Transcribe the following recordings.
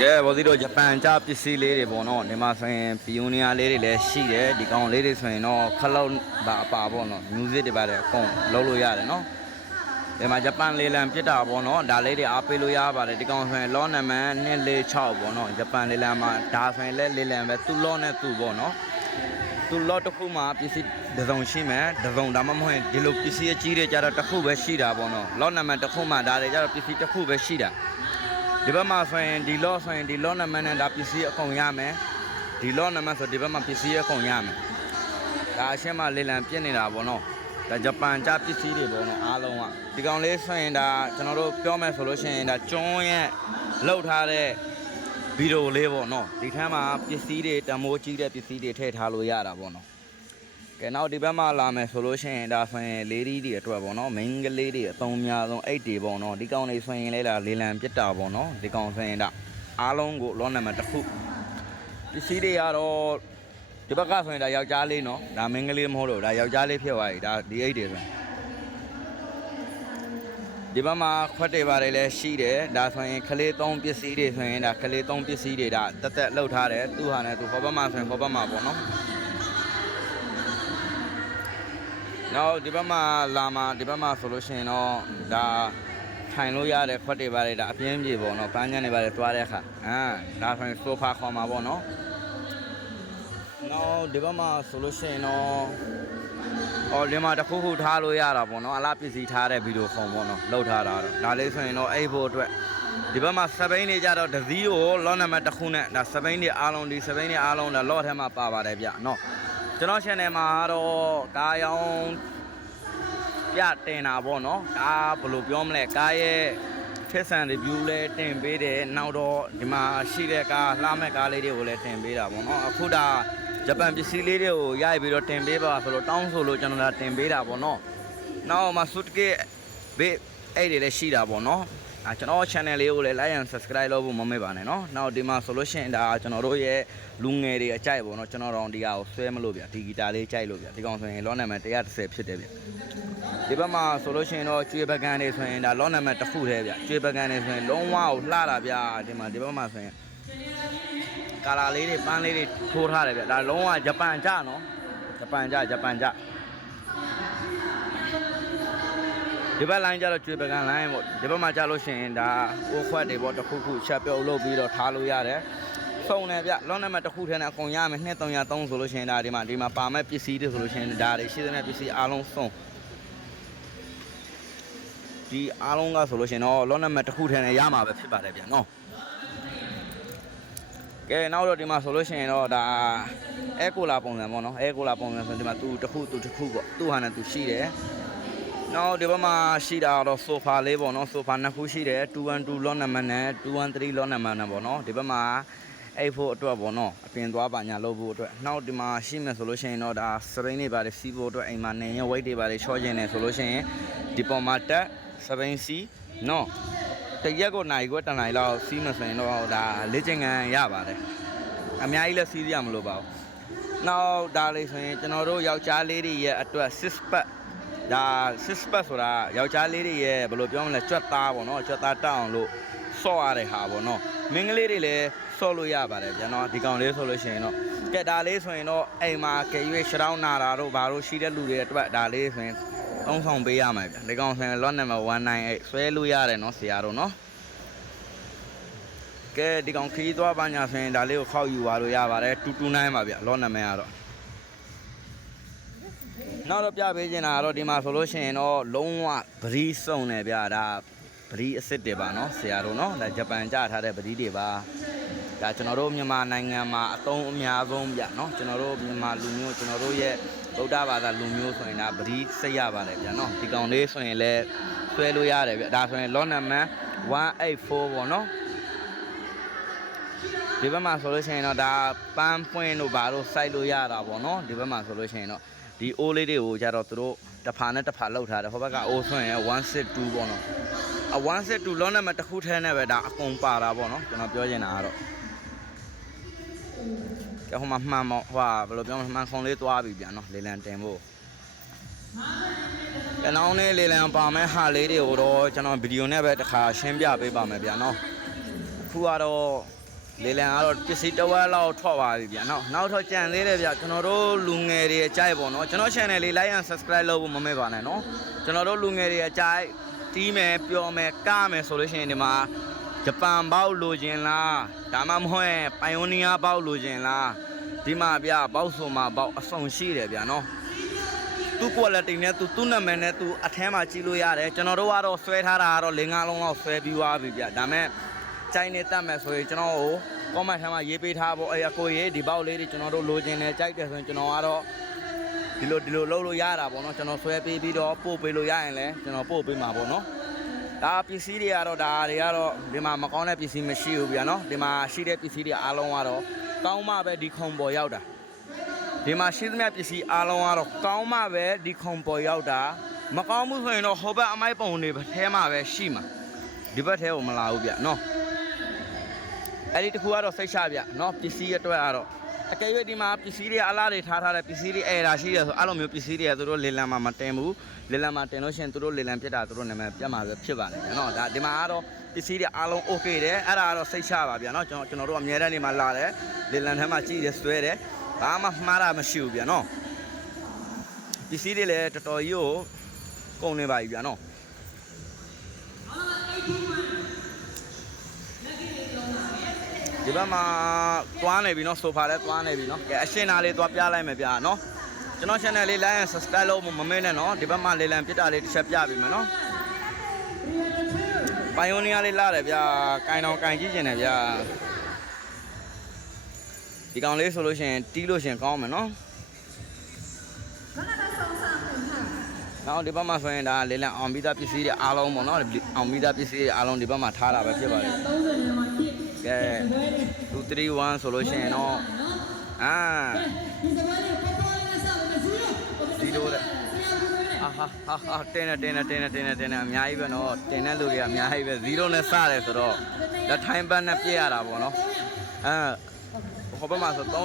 ကဲဘောဒီတို့ဂျပန်ကြပစ္စည်းလေးတွေပေါ့နော်ဒီမှာဆိုရင်ပီယိုနီယာလေးတွေလည်းရှိတယ်ဒီကောင်လေးတွေဆိုရင်တော့ခလောက်ပါအပါပေါ့နော် music တွေပါတယ်အကုန်လုံးလို့ရတယ်နော်ဒီမှာဂျပန်လေးလံပြစ်တာပေါ့နော်ဒါလေးတွေအားပေးလို့ရပါတယ်ဒီကောင်ဆိုရင်လောနံပါတ်246ပေါ့နော်ဂျပန်လေးလံမှာဒါဆိုရင်လည်းလေးလံပဲသူ့လောနဲ့သူ့ပေါ့နော်သူ့လောတစ်ခုမှာပစ္စည်းတစ်စုံရှိမယ်တစ်စုံဒါမှမဟုတ်ဒီလိုပစ္စည်းအကြီးတွေကြတော့တစ်ခုပဲရှိတာပေါ့နော်လောနံပါတ်တစ်ခုမှာဒါတွေကြတော့ပစ္စည်းတစ်ခုပဲရှိတာဒီဘက်မှာဆိုရင်ဒီလောဆိုရင်ဒီလောနံပါတ်နဲ့ဒါပစ္စည်းအကုန်ရမယ်ဒီလောနံပါတ်ဆိုဒီဘက်မှာပစ္စည်းအကုန်ရမယ်ဒါအရှင်းမလေးလံပြစ်နေတာပေါ့နော်ဒါဂျပန်ကြပစ္စည်းတွေပေါ့နော်အားလုံးကဒီကောင်လေးဆိုရင်ဒါကျွန်တော်တို့ပြောမယ်ဆိုလို့ရှိရင်ဒါကျွန်းရဲ့လှုပ်ထားတဲ့ဗီဒီယိုလေးပေါ့နော်ဒီထမ်းမှာပစ္စည်းတွေတမိုးကြီးတဲ့ပစ္စည်းတွေထည့်ထားလို့ရတာပေါ့နော်ကဲနောက်ဒီဘက်မှာလာမယ်ဆိုလို့ရှိရင်ဒါဆိုရင်လေးဒီတွေအတွက်ပေါ့နော်မိန်းကလေးတွေအသုံးများဆုံးအိတ်တွေပေါ့နော်ဒီကောင်လေးဆိုရင်လည်းဒါလေးလံပြစ်တာပေါ့နော်ဒီကောင်ဆိုရင်ဒါအားလုံးကိုလောနံပါတ်တစ်ခုပစ္စည်းတွေကတော့ဒီဘက်ကဆိုရင်ဒါယောက်ျားလေးနော်ဒါမိန်းကလေးမဟုတ်လို့ဒါယောက်ျားလေးဖြစ်သွားပြီဒါဒီအိတ်တွေဆိုဒီဘက်မှာခွက်တွေပါတယ်လည်းရှိတယ်ဒါဆိုရင်ခလေးသုံးပစ္စည်းတွေဆိုရင်ဒါခလေးသုံးပစ္စည်းတွေဒါတက်တက်လှုပ်ထားတယ်သူ့ဟာနဲ့သူဟောဘက်မှာဆိုရင်ဟောဘက်မှာပေါ့နော်နောက်ဒီဘက်မှာလာမှာဒီဘက်မှာဆိုလို့ရှိရင်တော့ဒါထိုင်လို့ရတဲ့ခွက်တွေပါတယ်ဒါအပြင်းပြေပေါ့နော်ပန်းညံတွေပါတယ်သွားတဲ့အခါဒါဆိုရင်ဆိုဖာခေါ်မှာပေါ့နော်နောက်ဒီဘက်မှာဆိုလို့ရှိရင်တော့ဒီမှာတစ်ခုခုထားလို့ရတာပေါ့နော်အလားပစ္စည်းထားတဲ့ဗီဒီယိုဖုန်းပေါ့နော်လှုပ်ထားတာတော့ဒါလေးဆိုရင်တော့အိတ်ဖို့အတွက်ဒီဘက်မှာစပိန်တွေကြတော့တစ်စီးကိုလောနံပါတ်တစ်ခုနဲ့ဒါစပိန်တွေအားလုံးဒီစပိန်တွေအားလုံးဒါလော့ထဲမှာပါပါတယ်ဗျနော်ကျွန်တော် channel မှာတော့ကားရောင်းပြတင်တာပေါ့နော်ကားဘယ်လိုပြောမလဲကားရဲ့ထက်ဆန် review လဲတင်ပေးတယ်နောက်တော့ဒီမှာရှိတဲ့ကားလှမဲ့ကားလေးတွေကိုလည်းတင်ပေးတာပေါ့နော်အခုဒါဂျပန်ပစ္စည်းလေးတွေကိုရိုက်ပြီးတော့တင်ပေးပါဆိုလို့တောင်းဆိုလို့ကျွန်တော်ဒါတင်ပေးတာပေါ့နော်နောက်မှာ suitcase ဘေးအဲ့တွေလည်းရှိတာပေါ့နော်ကျွန်တော် channel လေးကိုလည်း like and subscribe လုပ်ဖို့မမေ့ပါနဲ့เนาะနောက်ဒီမှာဆိုလို့ရှိရင်ဒါကျွန်တော်တို့ရဲ့လူငယ်တွေအကြိုက်ပေါ့เนาะကျွန်တော်တို့ဒီဟာကိုဆွဲမလို့ဗျဒီဂီတာလေးကြိုက်လို့ဗျဒီကောင်ဆိုရင်လောနံပါတ်130ဖြစ်တယ်ဗျဒီဘက်မှာဆိုလို့ရှိရင်တော့ကျွေးပကန်းတွေဆိုရင်ဒါလောနံပါတ်တစ်ခုတည်းဗျကျွေးပကန်းတွေဆိုရင်လုံးဝကိုလှတာဗျဒီမှာဒီဘက်မှာဆိုရင်ကာလာလေးတွေပန်းလေးတွေထိုးထားတယ်ဗျဒါလုံးဝဂျပန်ကြเนาะဂျပန်ကြဒီဘက်လိုင်းကြတော့ကျွေပကန်းလိုင်းပေါ့ဒီဘက်မှာကြလို့ရှိရင်ဒါအိုးခွက်တွေပေါ့တစ်ခုခုချက်ပြုတ်လုပ်ပြီးတော့ထားလို့ရတယ်စုံတယ်ဗျလောနံပါတ်တစ်ခုထဲနဲ့အကုန်ရမယ်2303ဆိုလို့ရှိရင်ဒါဒီမှာပါမဲ့ပစ္စည်းတွေဆိုလို့ရှိရင်ဒါတွေရှိတဲ့ပစ္စည်းအားလုံးစုံဒီအားလုံးကဆိုလို့ရှိရင်တော့လောနံပါတ်တစ်ခုထဲနဲ့ရမှာပဲဖြစ်ပါတယ်ဗျနော်ကဲနောက်တော့ဒီမှာဆိုလို့ရှိရင်တော့ဒါအဲကိုလာပုံစံပေါ့နော်အဲကိုလာပုံစံဆိုဒီမှာသူတစ်ခုပေါ့သူ့ဟာနဲ့သူရှိတယ်နောက်ဒီဘက်မှာရှိတာတော့ဆိုဖာလေးပေါ့နော်ဆိုဖာနှစ်ခုရှိတယ်212လောနံပါတ်နဲ့213လောနံပါတ်နဲ့ပေါ့နော်ဒီဘက်မှာအဲ့ဖို့အတွက်ပေါ့နော်အပြင်သွားပါညာလုပ်ဖို့အတွက်နောက်ဒီမှာရှိမယ်ဆိုလို့ရှိရင်တော့ဒါစပိန်တွေပါတယ်စီးဖို့အတွက်အိမ်မှာနေရင် weight တွေပါတယ်ချောကျင်နေဆိုလို့ရှိရင်ဒီပေါ်မှာတက်စပိန်စီနော်တရက်ကိုနိုင်ခွက်တနိုင်လောက်စီးမဆိုရင်တော့ဒါလေ့ကျင့်ခန်းရပါတယ်အများကြီးလည်းစီးရမလို့ပါဘူးနောက်ဒါလေးဆိုရင်ကျွန်တော်တို့ယောက်ျားလေးတွေရဲ့အတွက်6 packဒါ6 pack ဆိုတာယောက်ျားလေးတွေရဲ့ဘယ်လိုပြောမလဲကြွက်သားပေါ့နော်ကြွက်သားတောက်အောင်လို့ဆော့ရတဲ့ဟာပေါ့နော်မင်းကလေးတွေလည်းဆော့လို့ရပါတယ်ဗျာနော်ဒီကောင်လေးဆိုလို့ရှိရင်တော့ကဲဒါလေးဆိုရင်တော့အိမ်မှာကဲရွေးရှောင်းနာတာတို့ဘာလို့ရှိတဲ့လူတွေအတွက်ဒါလေးဆိုရင်သုံးဆောင်ပေးရမှာဗျာဒီကောင်ဆိုရင် lot number 198ဆွဲလို့ရတယ်နော်ဆရာတို့နော်ကဲဒီကောင်ခီးသွားပါညာဆိုရင်ဒါလေးကိုခောက်ယူပါလို့ရပါတယ်229ပါဗျာ lot number ကတော့နောက်တော့ပြပေးချင်တာကတော့ဒီမှာဆိုလို့ရှိရင်တော့လုံးဝပရီးစုံတယ်ဗျာဒါပရီးအစ်စ်တွေပါနော်ဆရာတို့နော်ဒါဂျပန်ကြထားတဲ့ပရီးတွေပါဒါကျွန်တော်တို့မြန်မာနိုင်ငံမှာအသုံးအများဆုံးဗျာနော်ကျွန်တော်တို့မြန်မာလူမျိုးကျွန်တော်တို့ရဲ့ဗုဒ္ဓဘာသာလူမျိုးဆိုရင်ဒါပရီးစိတ်ရပါတယ်ဗျာနော်ဒီကောင်လေးဆိုရင်လည်းဆွဲလို့ရတယ်ဗျာဒါဆိုရင် lot number 184ပေါ့နော်ဒီဘက်မှာဆိုလို့ရှိရင်တော့ဒါပန်းပွင့်တို့ဘာလို့စိုက်လို့ရတာပေါ့နော်ဒီဘက်မှာဆိုလို့ရှိရင်တော့ဒီအိုးလေးတွေကိုကြတော့သူတို့တစ်ဖာနဲ့တစ်ဖာလောက်ထားတယ်ဟိုဘက်ကအိုးဆွင့်ရ162ပေါ့နော်162လောနံပါတ်တစ်ခုထဲနဲ့ပဲဒါအကုန်ပါတာပေါ့နော်ကျွန်တော်ပြောချင်တာကတော့ကဲဟိုမှာမှန်ပေါ့ဟိုဘယ်လိုပြောမလဲမှန်ခုံလေးသွားပြီပြန်နော်လေလံတင်ဖို့ကဲနောက်နေ့လေလံပါမယ်ဟာလေးတွေကိုတော့ကျွန်တော်ဗီဒီယိုနဲ့ပဲတစ်ခါရှင်းပြပေးပါမယ်ဗျာနော်အခုကတော့ လေလံကတော့ပစ္စည်းတစ်ဝက်လောက်ထွက်သွားပြီဗျာနော်နောက်ထပ်ကြံသေးတယ်ဗျာကျွန်တော်တို့လူငယ်တွေအကြိုက်ပေါ့နော်ကျွန်တော် channel လေး like and subscribe လုပ်ဖို့မမေ့ပါနဲ့နော်ကျွန်တော်တို့လူငယ်တွေအကြိုက်တီးမယ်ပျော်မယ်ကမယ်ဆိုလို့ရှိရင်ဒီမှာဂျပန်ဘောက်လိုချင်လားဒါမှမဟုတ်ရင်ပိုင်ယိုနီးယားဘောက်လိုချင်လားဒီမှာဗျာဘောက်ဆိုမှာဘောက်အစုံရှိတယ်ဗျာနော်သူ့ quality နဲ့သူ့နာမည်နဲ့သူအထဲမှာကြည့်လို့ရတယ်ကျွန်တော်တို့ကတော့ဆွဲထားတာကတော့၄-၅ လုံးလောက်ဆွဲပြီးသွားပြီဗျဒါမဲ့ကြိုင်းနေတတ်မယ်ဆိုရင်ကျွန်တော်ကို comment ထဲမှာရေးပေးထားဖို့အကိုရေးဒီဘောက်လေးတွေကျွန်တော်တို့လိုချင်တယ်ကြိုက်တယ်ဆိုရင်ကျွန်တော်ကတော့ဒီလိုလုပ်လို့ရတာပေါ့နော်ကျွန်တော်ဆွဲပေးပြီးတော့ပို့ပေးလို့ရရင်လည်းကျွန်တော်ပို့ပေးမှာပေါ့နော်ဒါပစ္စည်းတွေကတော့ဒါတွေကတော့ဒီမှာမကောင်းတဲ့ပစ္စည်းမရှိဘူးဗျာနော်ဒီမှာရှိတဲ့ပစ္စည်းတွေအားလုံးကတော့ကောင်းမှပဲဒီခုံပေါ်ရောက်တာဒီမှာရှိသမျှပစ္စည်းအားလုံးကတော့ကောင်းမှပဲဒီခုံပေါ်ရောက်တာမကောင်းဘူးဆိုရင်တော့ဟိုဘက်အမိုက်ပုံတွေထဲမှာပဲရှိမှာဒီဘက်ထဲကိုမလာဘူးဗျနော်အဲ့ဒီတခုကတော့စိတ်ချဗျနော်ပစ္စည်းအတွက်ကတော့အကယ်၍ဒီမှာပစ္စည်းတွေအလားတွေထားတဲ့ပစ္စည်းတွေအဲ့ဒါရှိတယ်ဆိုအဲ့လိုမျိုးပစ္စည်းတွေကသူတို့လေလံမှာမတင်ဘူးလေလံမှာတင်လို့ရှိရင်သူတို့လေလံပြတ်တာသူတို့နာမည်ပြတ်မှာပဲဖြစ်ပါတယ်နော်ဒါဒီမှာကတော့ပစ္စည်းတွေအားလုံး okay တယ်အဲ့ဒါကတော့စိတ်ချပါဗျနော်ကျွန်တော်တို့အများတန်းနေမှာလာတယ်လေလံထဲမှာကြည့်ရဆွဲတယ်ဘာမှမှားတာမရှိဘူးဗျနော်ပစ္စည်းတွေလည်းတော်တော်ကြီးကိုကုန်နေပါပြီဗျနော်ဒီဘက်မှာသွားနေပြီနော်ဆိုဖာလည်းသွားနေပြီနော်ကဲအရှင်းသားလေးသွားပြလိုက်မယ်ဗျာနော်ကျွန်တော် channel လေး like and subscribe လုပ်မမေ့နဲ့နော်ဒီဘက်မှာလေလံပြစ်တာလေးတစ်ချက်ပြပြီမယ်နော်ပိုင်ယိုနီးယားလေးလာတယ်ဗျာကင်တော်ကင်ကြည့်ကျင်တယ်ဗျာဒီကောင်လေးဆိုလို့ရှိရင်တီးလို့ရှိရင်ကောင်းမယ်နော်နောက်ဒီဘက်မှာဆိုရင်ဒါလေလံအောင်ပြီးသားပစ္စည်းတွေအားလုံးပေါ့နော်အောင်ပြီးသားပစ္စည်းတွေအားလုံးဒီဘက်မှာထားတာပဲဖြစ်ပါတယ်ကဲ2 3 1ဆိုလို့ရှိရင်တော့ဒီလိုတဲ့ဟာတင်းနေအများကြီးပဲနော်တင်းတဲ့လူတွေကအများကြီးပဲ0နဲ့စတယ်ဆိုတော့လက်ထိုင်းဘတ်နဲ့ပြည့်ရတာပေါ့နော်ဟိုဘက်မှာဆို300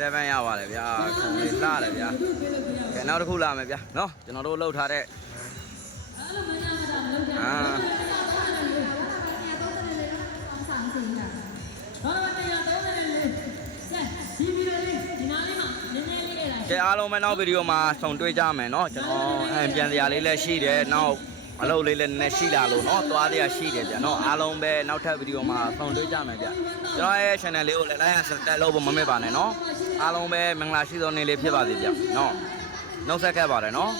7ရပါတယ်ဗျာခုံလေးလှတယ်ဗျာကဲနောက်တစ်ခုလာမယ်ဗျာနော်ကျွန်တော်တို့လှုပ်ထားတဲ့ကဲအားလုံးပဲနောက်ဗီဒီယိုမှာဆုံတွေ့ကြမယ်နော်ကျွန်တော်ပြန်စရာလေးလည်းရှိတယ်နောက်အလုပ်လေးလည်းနည်းရှိလာလို့နော်သွားတရားရှိတယ်ဗျာနော်အားလုံးပဲနောက်ထပ်ဗီဒီယိုမှာဆုံတွေ့ကြမယ်ဗျာကျွန်တော်ရဲ့ channel လေးကိုလည်း like and subscribe လုပ်ဖို့မမေ့ပါနဲ့နော်အားလုံးပဲမင်္ဂလာရှိသောနေ့လေးဖြစ်ပါစေဗျာနော်နှုတ်ဆက်ခဲ့ပါတယ်နော်